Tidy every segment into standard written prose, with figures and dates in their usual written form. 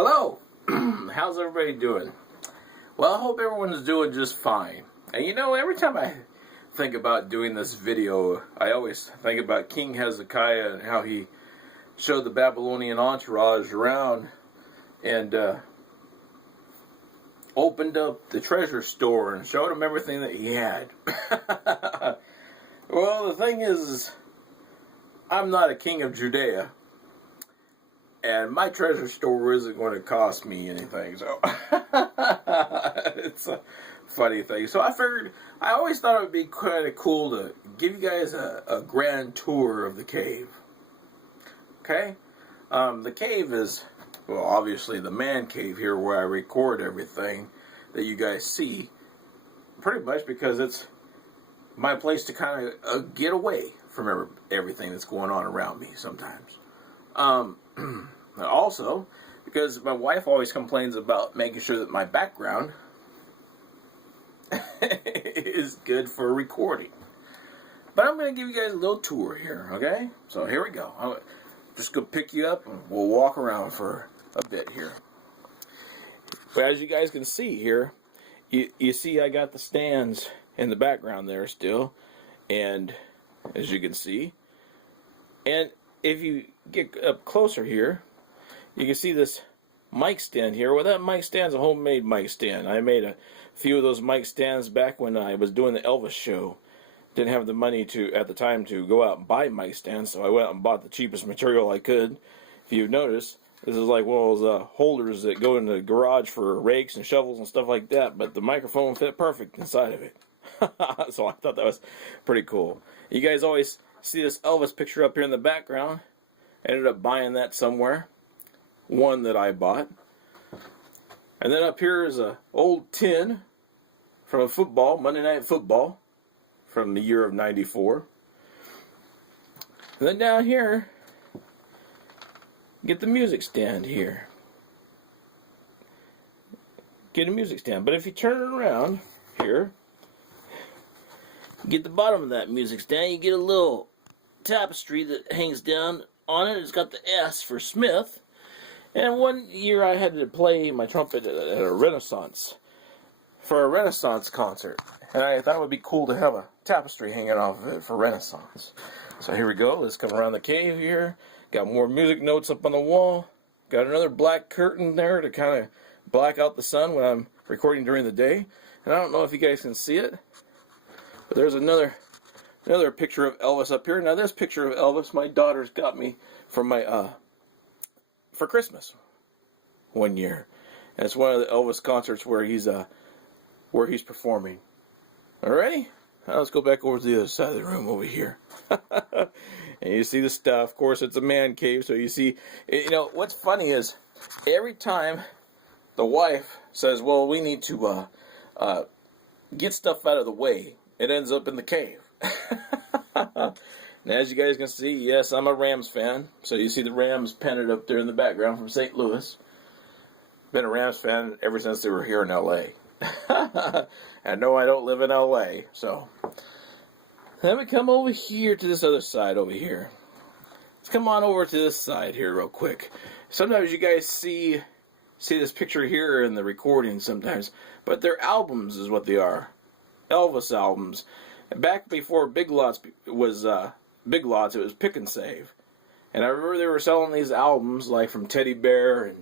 Hello! How's everybody doing? Well, I hope everyone's doing just fine. And you know, every time I think about doing this video, I always think about King Hezekiah and how he showed the Babylonian entourage around and opened up the treasure store and showed them everything that he had. Well, the thing is, I'm not a king of Judea. And my treasure store isn't going to cost me anything, so it's a funny thing. So I figured, I always thought it would be kind of cool to give you guys a grand tour of the cave. Okay? The cave is, well, obviously the man cave here where I record everything that you guys see. Pretty much because it's my place to kind of get away from everything that's going on around me sometimes. Also, because my wife always complains about making sure that my background is good for recording. But I'm going to give you guys a little tour here, okay? So here we go. I'm just going to pick you up and we'll walk around for a bit here. But as you guys can see here, you see I got the stands in the background there still. And as you can see, and if you get up closer here, you can see this mic stand here. Well, that mic stand's a homemade mic stand. I made a few of those mic stands back when I was doing the Elvis show. Didn't have the money at the time to go out and buy mic stands, so I went out and bought the cheapest material I could. If you've noticed, this is like one of those holders that go in the garage for rakes and shovels and stuff like that, but the microphone fit perfect inside of it. So I thought that was pretty cool. You guys always see this Elvis picture up here in the background. I ended up buying that somewhere. One that I bought. And then up here is a old tin from a football, Monday Night Football, from the year of '94. And then down here, get the music stand here. Get a music stand. But if you turn it around here, get the bottom of that music stand, you get a little tapestry that hangs down on it. It's got the S for Smith. And one year I had to play my trumpet at a Renaissance, for a Renaissance concert. And I thought it would be cool to have a tapestry hanging off of it for Renaissance. So here we go. Let's come around the cave here. Got more music notes up on the wall. Got another black curtain there to kind of black out the sun when I'm recording during the day. And I don't know if you guys can see it, but there's another picture of Elvis up here. Now this picture of Elvis, my daughter's got me for my for Christmas one year. And it's one of the Elvis concerts where he's performing. Alrighty? Now let's go back over to the other side of the room over here. And you see the stuff. Of course, it's a man cave, so you see, you know, what's funny is every time the wife says, well, we need to get stuff out of the way, it ends up in the cave. And as you guys can see, yes, I'm a Rams fan. So you see the Rams penned up there in the background from St. Louis. Been a Rams fan ever since they were here in L.A. And no, I don't live in L.A. So let me come over here to this other side over here. Let's come on over to this side here real quick. Sometimes you guys see this picture here in the recording sometimes, but they're albums is what they are. Elvis albums. Back before Big Lots was Big Lots, it was Pick and Save. And I remember they were selling these albums like from Teddy Bear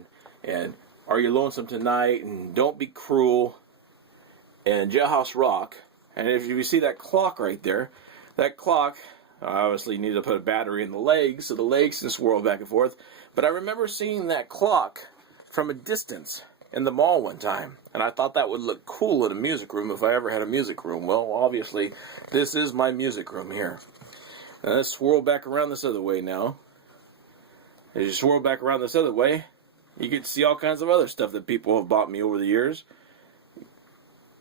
and Are You Lonesome Tonight and Don't Be Cruel and Jailhouse Rock. And if you see that clock right there, that clock, obviously you need to put a battery in the legs so the legs can swirl back and forth. But I remember seeing that clock from a distance in the mall one time, and I thought that would look cool in a music room if I ever had a music room. Well, obviously, this is my music room here. Now let's swirl back around this other way now. As you swirl back around this other way, you get to see all kinds of other stuff that people have bought me over the years.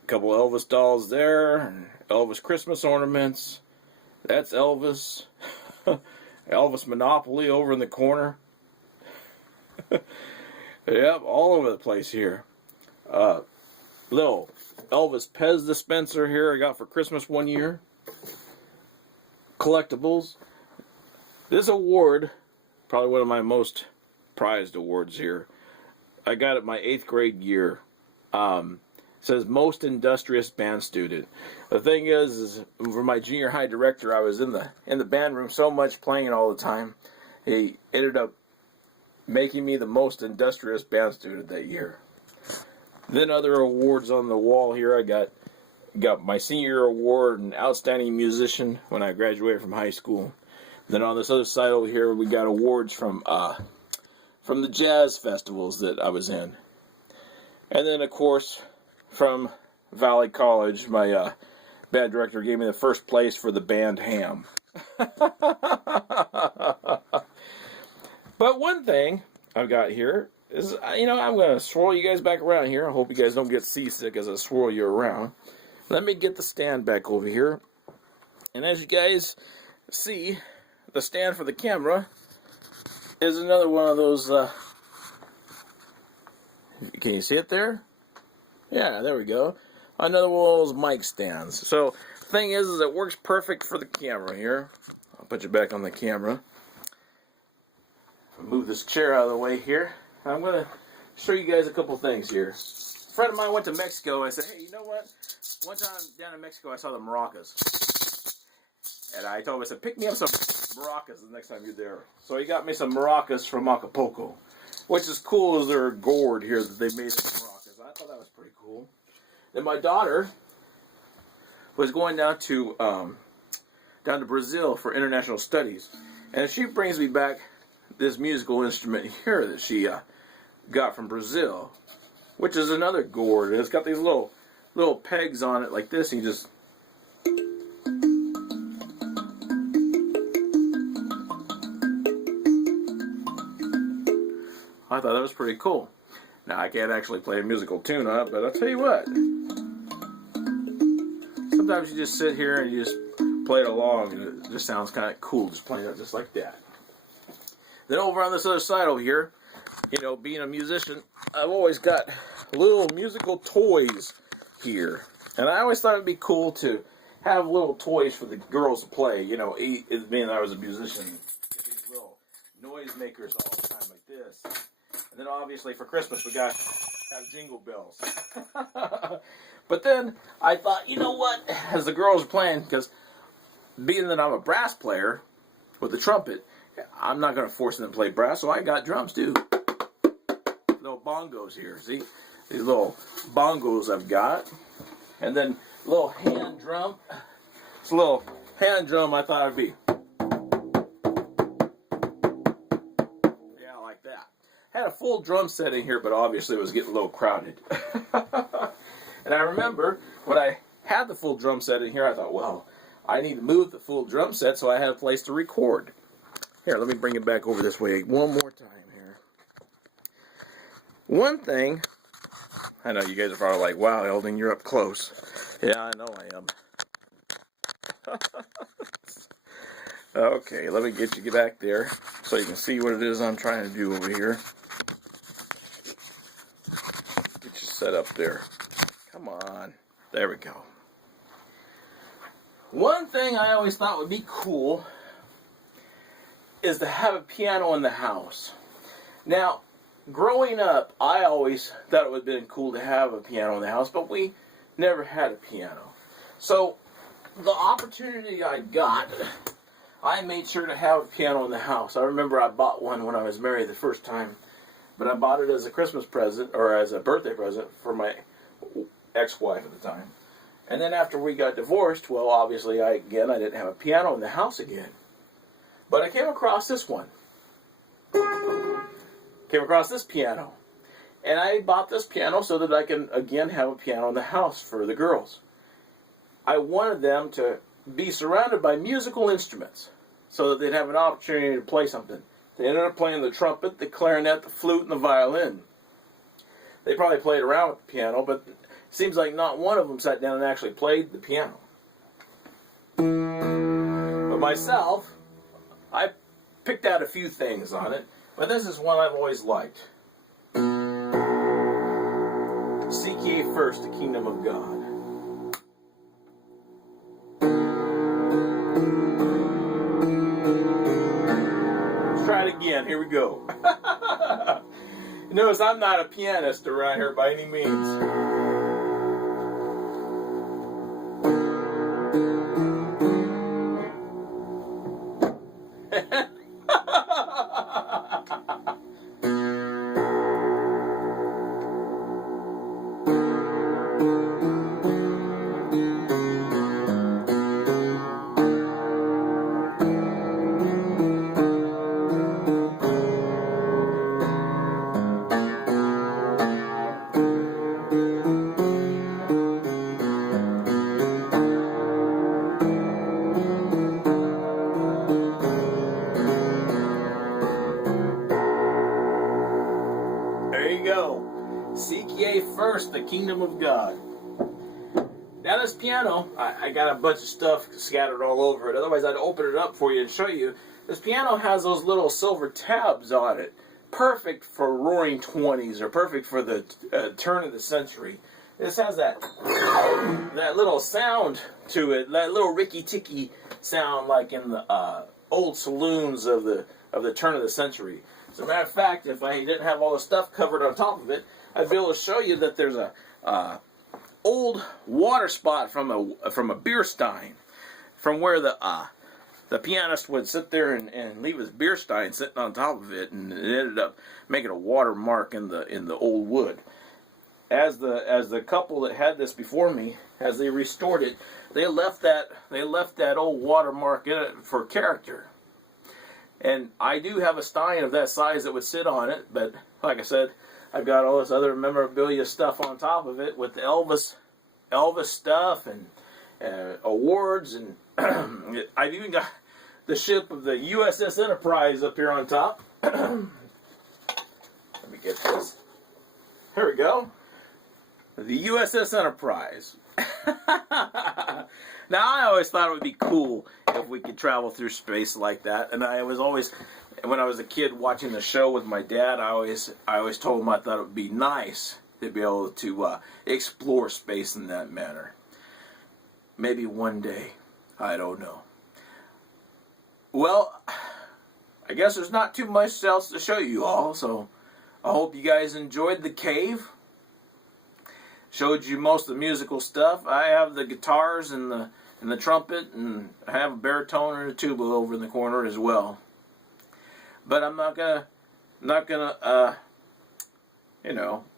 A couple Elvis dolls there, Elvis Christmas ornaments. That's Elvis. Elvis Monopoly over in the corner. Yep, all over the place here. Little Elvis Pez dispenser here I got for Christmas one year. Collectibles. This award, probably one of my most prized awards here. I got it my 8th grade year. Says most industrious band student. The thing is for my junior high director, I was in the band room so much playing all the time. He ended up making me the most industrious band student that year. Then other awards on the wall here. I got my senior award and outstanding musician when I graduated from high school. Then on this other side over here, we got awards from the jazz festivals that I was in. And then, of course, from Valley College, my band director gave me the first place for the band Ham. But one thing I've got here is, I'm going to swirl you guys back around here. I hope you guys don't get seasick as I swirl you around. Let me get the stand back over here. And as you guys see, the stand for the camera is another one of those, can you see it there? Yeah, there we go. Another one of those mic stands. So, the thing is it works perfect for the camera here. I'll put you back on the camera. Move this chair out of the way here. I'm going to show you guys a couple things here. A friend of mine went to Mexico and I said, hey, you know what? One time down in Mexico I saw the maracas. And I told him, I said, pick me up some maracas the next time you're there. So he got me some maracas from Acapulco. Which is cool as they're a gourd here that they made of maracas. I thought that was pretty cool. Then my daughter was going down to Brazil for international studies. And she brings me back this musical instrument here that she got from Brazil, which is another gourd. And it's got these little pegs on it like this, and you just I thought that was pretty cool. Now I can't actually play a musical tune on it, but I'll tell you what. Sometimes you just sit here and you just play it along, and it just sounds kind of cool just playing it just like that. Then over on this other side over here, being a musician, I've always got little musical toys here. And I always thought it'd be cool to have little toys for the girls to play. Being I was a musician, get these little noise makers all the time like this. And then obviously for Christmas we got have jingle bells. But then I thought, you know what? As the girls are playing, because being that I'm a brass player with the trumpet, I'm not going to force them to play brass, so I got drums too. Little bongos here, see? These little bongos I've got. And then a little hand drum. It's a little hand drum I thought it'd be. Yeah, like that. Had a full drum set in here, but obviously it was getting a little crowded. And I remember when I had the full drum set in here, I thought, well, I need to move the full drum set so I had a place to record. Here, let me bring it back over this way one more time here. One thing, I know you guys are probably like, wow, Elden, you're up close. Yeah, I know I am. Okay, let me get you back there so you can see what it is I'm trying to do over here. Get you set up there. Come on. There we go. One thing I always thought would be cool is to have a piano in the house. Now, growing up, I always thought it would have been cool to have a piano in the house, but we never had a piano. So, the opportunity I got, I made sure to have a piano in the house. I remember I bought one when I was married the first time, but I bought it as a Christmas present, or as a birthday present for my ex-wife at the time. And then after we got divorced, well, obviously, I didn't have a piano in the house again. But I came across this one. Came across this piano. And I bought this piano so that I can, again, have a piano in the house for the girls. I wanted them to be surrounded by musical instruments so that they'd have an opportunity to play something. They ended up playing the trumpet, the clarinet, the flute, and the violin. They probably played around with the piano, but it seems like not one of them sat down and actually played the piano. But myself, I picked out a few things on it, but this is one I've always liked. Seek ye first the kingdom of God. Let's try it again. Here we go. Notice I'm not a pianist around here by any means. There you go. Seek ye first the kingdom of God. Now this piano, I got a bunch of stuff scattered all over it. Otherwise I'd open it up for you and show you. This piano has those little silver tabs on it. Perfect for roaring 20s, or perfect for the turn of the century. This has that little sound to it, that little ricky-ticky sound like in the old saloons of the turn of the century. As a matter of fact, if I didn't have all the stuff covered on top of it, I'd be able to show you that there's a old water spot from a beer stein, from where the pianist would sit there and leave his beer stein sitting on top of it, and it ended up making a water mark in the old wood. As the couple that had this before me, as they restored it, they left that old water mark in it for character. And I do have a stein of that size that would sit on it, but like I said, I've got all this other memorabilia stuff on top of it with the Elvis stuff and awards, and I've even got the ship of the USS Enterprise up here on top. Let me get this. Here we go. The USS Enterprise. Now, I always thought it would be cool if we could travel through space like that. And I was always, when I was a kid watching the show with my dad, I always told him I thought it would be nice to be able to explore space in that manner. Maybe one day. I don't know. Well, I guess there's not too much else to show you all, so I hope you guys enjoyed the cave. Showed you most of the musical stuff. I have the guitars and the trumpet, and I have a baritone and a tuba over in the corner as well. But I'm not gonna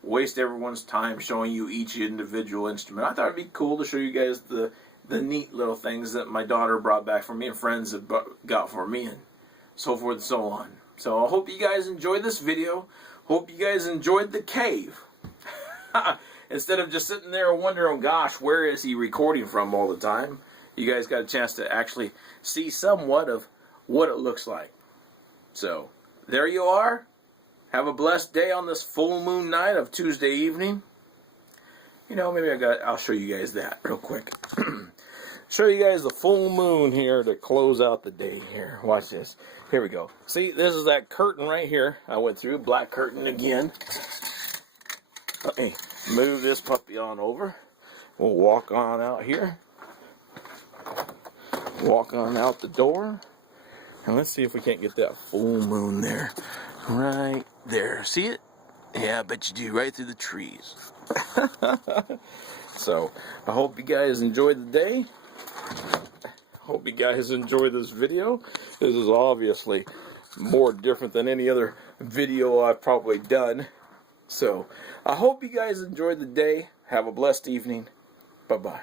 waste everyone's time showing you each individual instrument. I thought it'd be cool to show you guys the neat little things that my daughter brought back for me and friends have got for me, and so forth and so on. So I hope you guys enjoyed this video. Hope you guys enjoyed the cave. Instead of just sitting there wondering, gosh, where is he recording from all the time? You guys got a chance to actually see somewhat of what it looks like. So, there you are. Have a blessed day on this full moon night of Tuesday evening. Maybe I'll show you guys that real quick. Show you guys the full moon here to close out the day here. Watch this. Here we go. See, this is that curtain right here. I went through, black curtain again. Okay. Move this puppy on over. We'll walk on out here. Walk on out the door. And let's see if we can't get that full moon there. Right there. See it? Yeah, I bet you do. Right through the trees. So, I hope you guys enjoyed the day. Hope you guys enjoyed this video. This is obviously more different than any other video I've probably done. So, I hope you guys enjoyed the day. Have a blessed evening. Bye-bye.